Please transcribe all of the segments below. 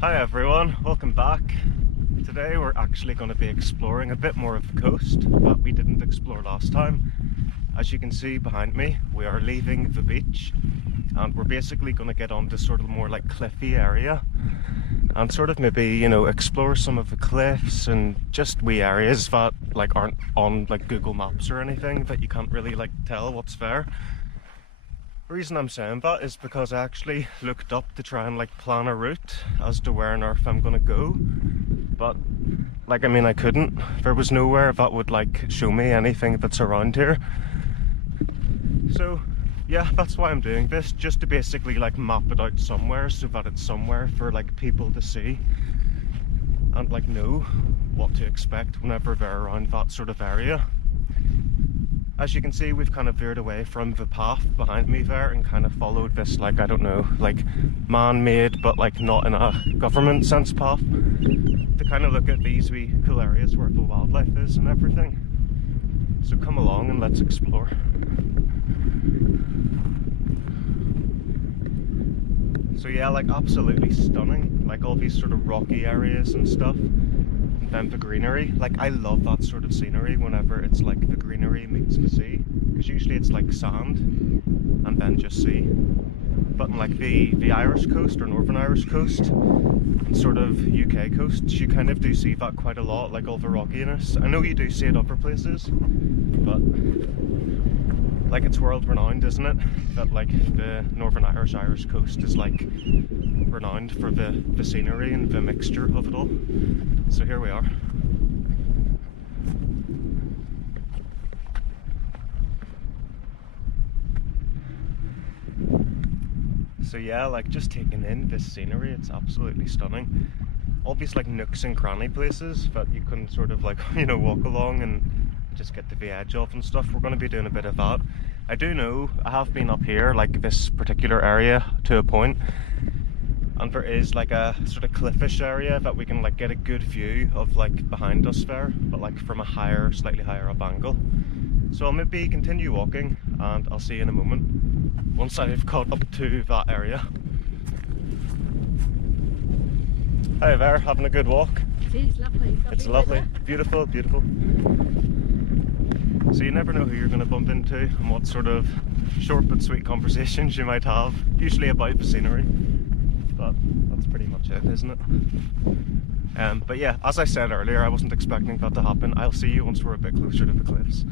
Hi everyone, welcome back. Today we're actually going to be exploring a bit more of the coast that we didn't explore last time. As you can see behind me, we are leaving the beach and we're basically going to get onto sort of more like cliffy area and sort of maybe, you know, explore some of the cliffs and just wee areas that like aren't on like Google Maps or anything, that you can't really like tell what's there. The reason I'm saying that is because I actually looked up to try and like plan a route as to where on earth I'm gonna go, but like I couldn't. There was nowhere that would like show me anything that's around here. So yeah, that's why I'm doing this, just to basically like map it out somewhere so that it's somewhere for like people to see and like know what to expect whenever they're around that sort of area. As you can see, we've kind of veered away from the path behind me there and kind of followed this, like, I don't know, like man-made but like not in a government sense path to kind of look at these wee cool areas where the wildlife is and everything. So come along and let's explore. So yeah, like absolutely stunning, like all these sort of rocky areas and stuff. And the greenery, like I love that sort of scenery whenever it's like the greenery meets the sea, because usually it's like sand and then just sea. But in like the Irish coast or Northern Irish coast and sort of UK coasts, you kind of do see that quite a lot, like all the rockiness. I know you do see it other places, but like it's world renowned, isn't it? That like the Northern Irish coast is like renowned for the scenery and the mixture of it all. So here we are. So yeah, like just taking in this scenery, it's absolutely stunning. All these like nooks and cranny places that you can sort of like, you know, walk along and just get to the edge of and stuff. We're going to be doing a bit of that. I do know, I have been up here, like this particular area to a point, and there is like a sort of cliffish area that we can like get a good view of like behind us there, but like from a higher, slightly higher up angle. So I'll maybe continue walking and I'll see you in a moment once I've caught up to that area. Hi there, having a good walk? It is lovely. It's lovely, beautiful, beautiful. So you never know who you're going to bump into and what sort of short but sweet conversations you might have, usually about the scenery. But that's pretty much it, isn't it? But yeah, as I said earlier, I wasn't expecting that to happen. I'll see you once we're a bit closer to the cliffs.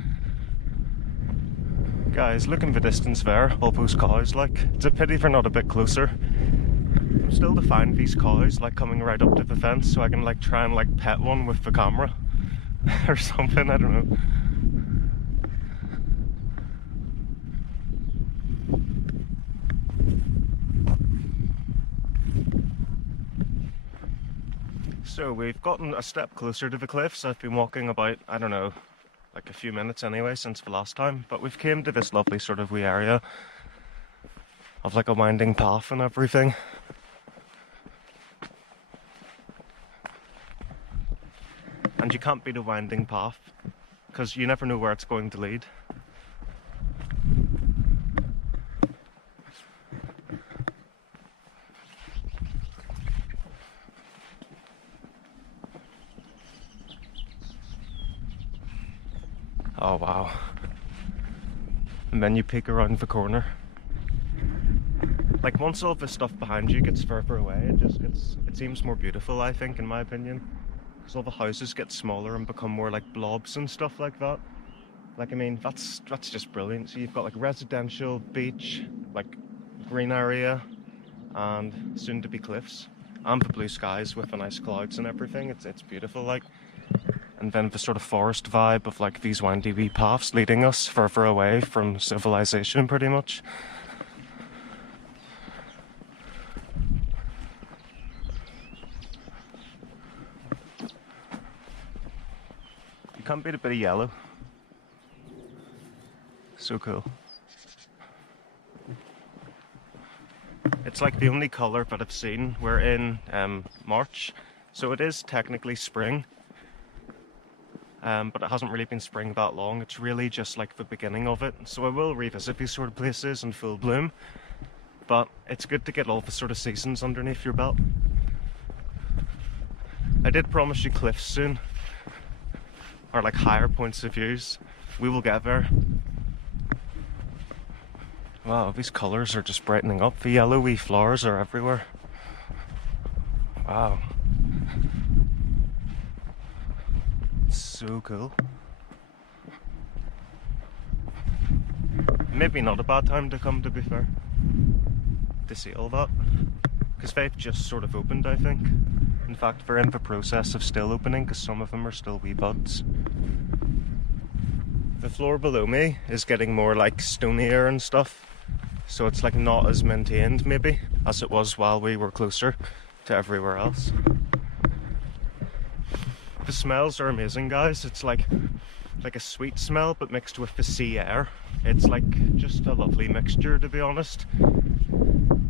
Guys, look in the distance there, all those cows, like, it's a pity they're not a bit closer. I'm still to find these cows, like, coming right up to the fence so I can, like, try and, like, pet one with the camera or something, I don't know. So we've gotten a step closer to the cliffs. I've been walking about, I don't know, like a few minutes anyway since the last time, but we've came to this lovely sort of wee area of like a winding path and everything. And you can't beat a winding path because you never know where it's going to lead. Oh wow. And then you peek around the corner. Like once all this stuff behind you gets further away, it seems more beautiful, I think, in my opinion. Because all the houses get smaller and become more like blobs and stuff like that. Like I mean, that's just brilliant. So you've got like residential, beach, like green area, and soon to be cliffs. And the blue skies with the nice clouds and everything. It's beautiful, like. And then the sort of forest vibe of like these windy wee paths leading us further away from civilization, pretty much. You can't beat a bit of yellow. So cool. It's like the only colour that I've seen. We're in March, so it is technically spring. But it hasn't really been spring that long. It's really just like the beginning of it. So I will revisit these sort of places in full bloom. But it's good to get all the sort of seasons underneath your belt. I did promise you cliffs soon, or like higher points of views. We will get there. Wow, these colours are just brightening up. The yellowy flowers are everywhere. Wow. So cool. Maybe not a bad time to come, to be fair, to see all that, because they've just sort of opened, I think. In fact, they're in the process of still opening, because some of them are still wee buds. The floor below me is getting more like stonier and stuff, so it's like not as maintained maybe as it was while we were closer to everywhere else. The smells are amazing, guys. It's like a sweet smell but mixed with the sea air. It's like just a lovely mixture, to be honest.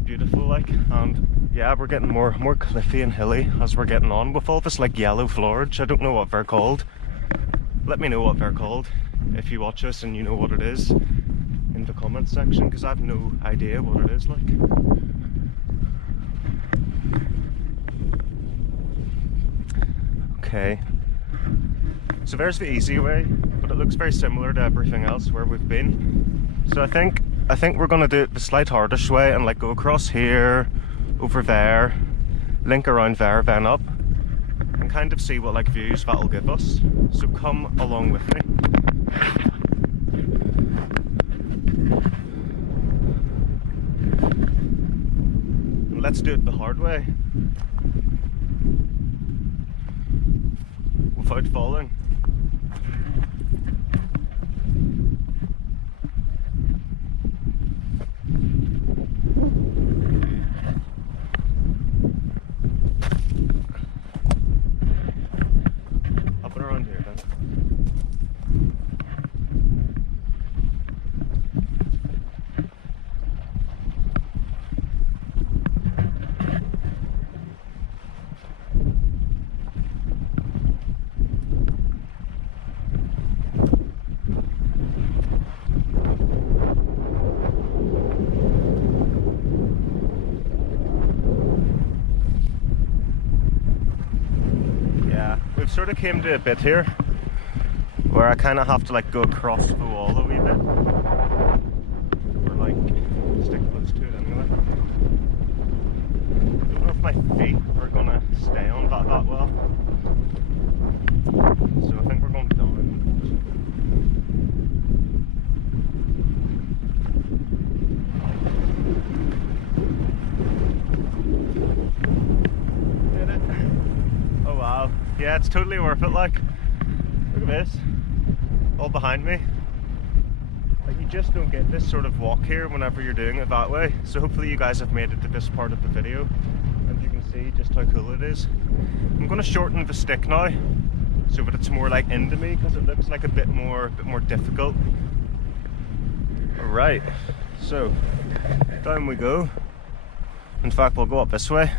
Beautiful, like. And yeah, we're getting more cliffy and hilly as we're getting on with all this like yellow foliage. I don't know what they're called. Let me know what they're called if you watch us and you know what it is in the comments section, because I have no idea what it is like. Okay, so there's the easy way, but it looks very similar to everything else where we've been. So I think we're gonna do it the slight hardish way and like go across here, over there, link around there, then up, and kind of see what like views that'll give us. So come along with me. And let's do it the hard way, without falling. Up and around here then. We've sort of came to a bit here where I kind of have to like go across the wall a wee bit, or like stick close to it anyway. I don't know if my feet are gonna stay on that well, so I think we're going down. Did it? Oh wow. Yeah, it's totally worth it, like. Look at this. All behind me. Like, you just don't get this sort of walk here whenever you're doing it that way. So hopefully you guys have made it to this part of the video, and you can see just how cool it is. I'm going to shorten the stick now, so that it's more like into me, because it looks like a bit more difficult. Alright, so down we go. In fact, we'll go up this way.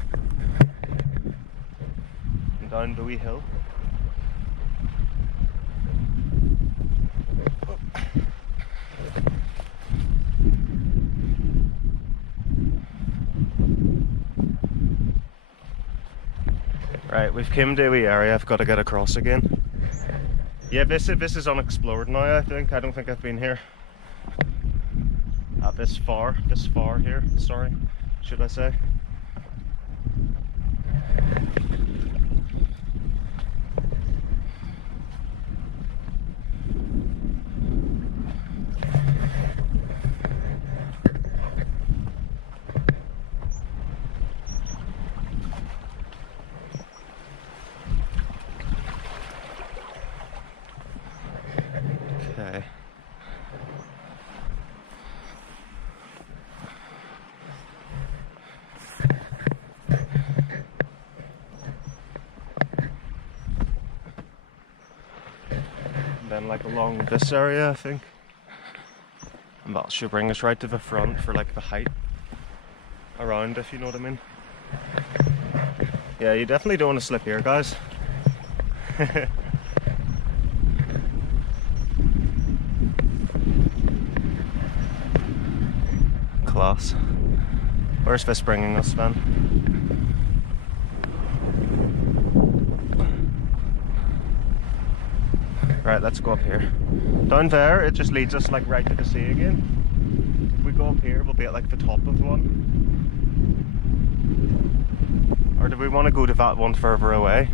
Down the wee hill. Right, we've come to a wee area I've got to get across again. Yeah, this is unexplored now, I think. I don't think I've been here this far here, sorry, should I say. Okay. And then like along this area, I think. And that should bring us right to the front for like the height around, if you know what I mean. Yeah, you definitely don't want to slip here, guys. Class. Where's this bringing us then? Right, let's go up here. Down there, it just leads us like right to the sea again. If we go up here, we'll be at like the top of one. Or do we want to go to that one further away?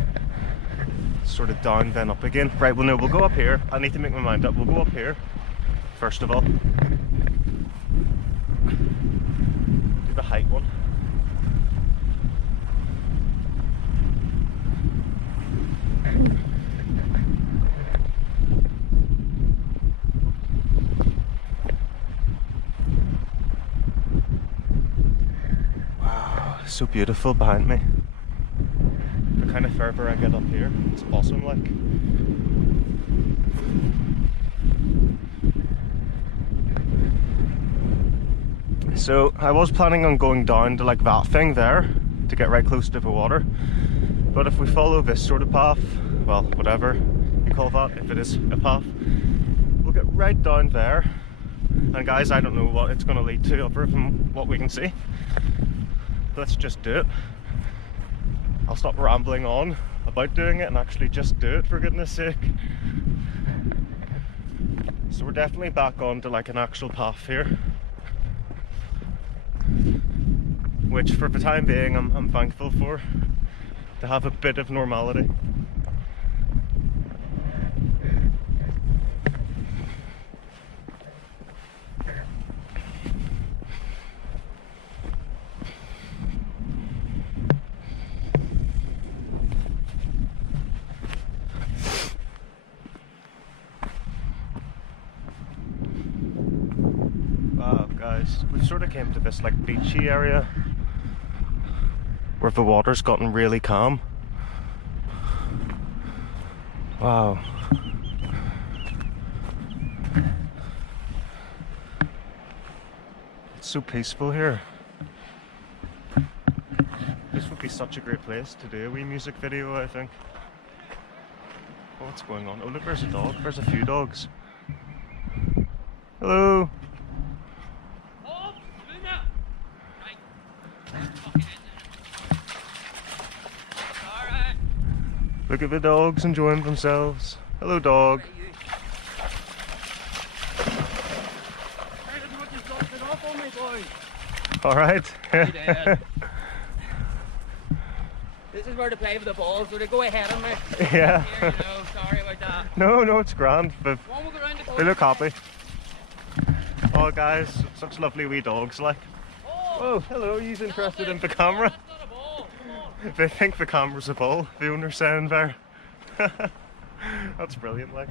Sort of down, then up again. Right, well no, we'll go up here. I need to make my mind up. We'll go up here, first of all. Do the height one. Wow, so beautiful behind me. The kind of further I get up here, it's awesome like. So I was planning on going down to like that thing there to get right close to the water, but if we follow this sort of path, well, whatever you call that, if it is a path, we'll get right down there. And guys, I don't know what it's going to lead to other from what we can see. Let's just do it. I'll stop rambling on about doing it and actually just do it, for goodness sake. So we're definitely back onto like an actual path here, which for the time being I'm thankful for, to have a bit of normality. Wow, guys, we've sort of came to this like beachy area where the water's gotten really calm. Wow. It's so peaceful here. This would be such a great place to do a wee music video, I think. Oh, what's going on? Oh look, there's a dog. There's a few dogs. Hello. Look at the dogs enjoying themselves. Hello, dog. Alright. This is where to play with the balls, so they go ahead of me. Yeah. Here, you know, sorry about that. No, it's grand. But One will go round the they look happy. Oh, guys, such lovely wee dogs, like. Oh, hello, he's interested in the camera. That's not a ball. Come on. They think the camera's a ball, the owner's saying there. That's brilliant, like.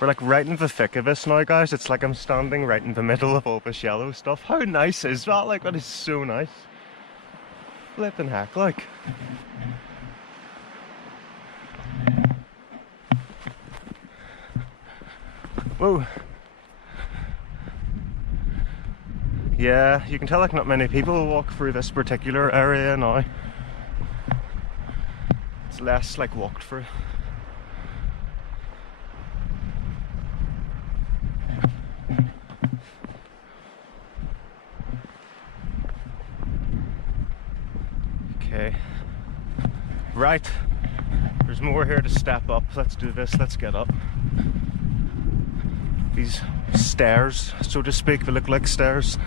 We're like right in the thick of this now, guys. It's like I'm standing right in the middle of all this yellow stuff. How nice is that? Like, that is so nice. Flippin' heck, like. Whoa. Yeah, you can tell like not many people walk through this particular area now. It's less like walked through. Okay, right, there's more here to step up. Let's do this, let's get up. These stairs, so to speak, they look like stairs,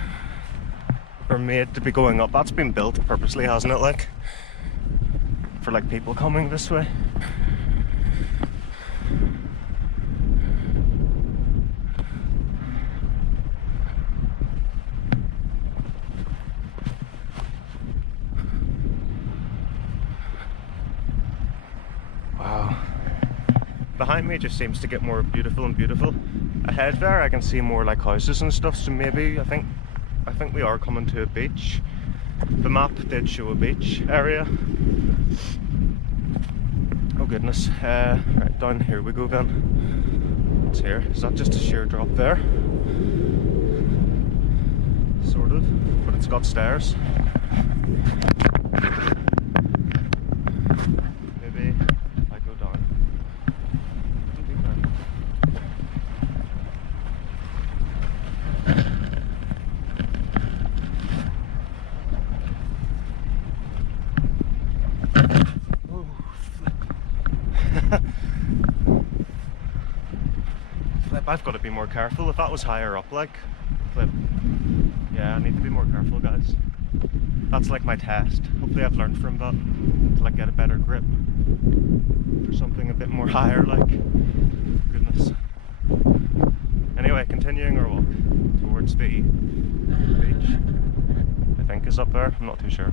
are made to be going up. That's been built purposely, hasn't it, like, for like people coming this way. Behind me it just seems to get more beautiful and beautiful. Ahead there I can see more like houses and stuff, so maybe I think we are coming to a beach. The map did show a beach area. Oh goodness. Right, down here we go then. It's here. Is that just a sheer drop there? Sort of, but it's got stairs. Maybe if I go down. I've got to be more careful. If that was higher up, like, flip. Yeah, I need to be more careful, guys. That's like my test. Hopefully I've learned from that to like get a better grip for something a bit more higher, like. Goodness. Anyway, continuing our walk towards the beach. I think is up there, I'm not too sure.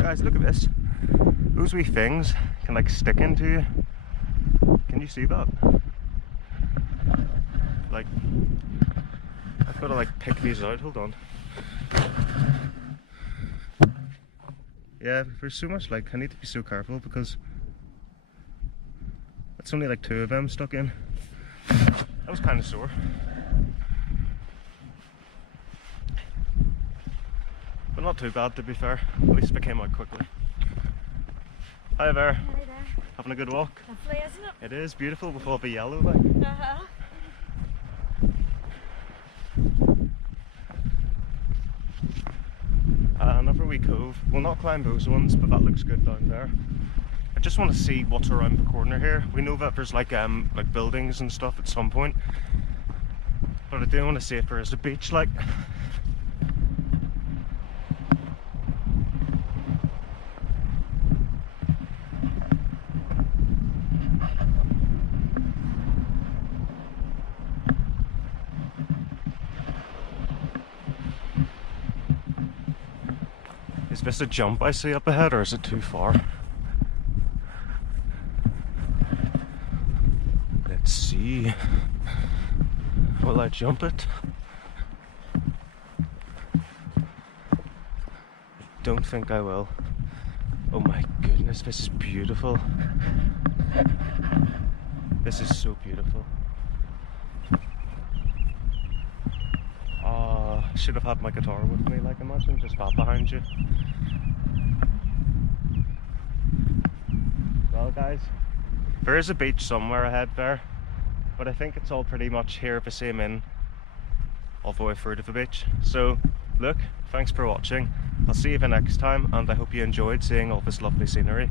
Guys, look at this. Those wee things can like stick into you. Can you see that? Like, I've got to like pick these out. Hold on. Yeah, there's so much, like, I need to be so careful because it's only like 2 of them stuck in. That was kind of sore. But not too bad, to be fair. At least it came out quickly. Hi there. Hi there. Having a good walk? Lovely, isn't it? It is beautiful with all the yellow, like. Uh-huh. Another wee cove. We'll not climb those ones, but that looks good down there. I just want to see what's around the corner here. We know that there's like buildings and stuff at some point, but I do want to see if there is a beach, like. Is this a jump I see up ahead, or is it too far? Let's see. Will I jump it? I don't think I will. Oh my goodness, this is beautiful. This is so beautiful. I should have had my guitar with me, like, imagine just that behind you. Well guys, there is a beach somewhere ahead there, but I think it's all pretty much here at the same inn all the way through to the beach. So look, thanks for watching. I'll see you the next time, and I hope you enjoyed seeing all this lovely scenery.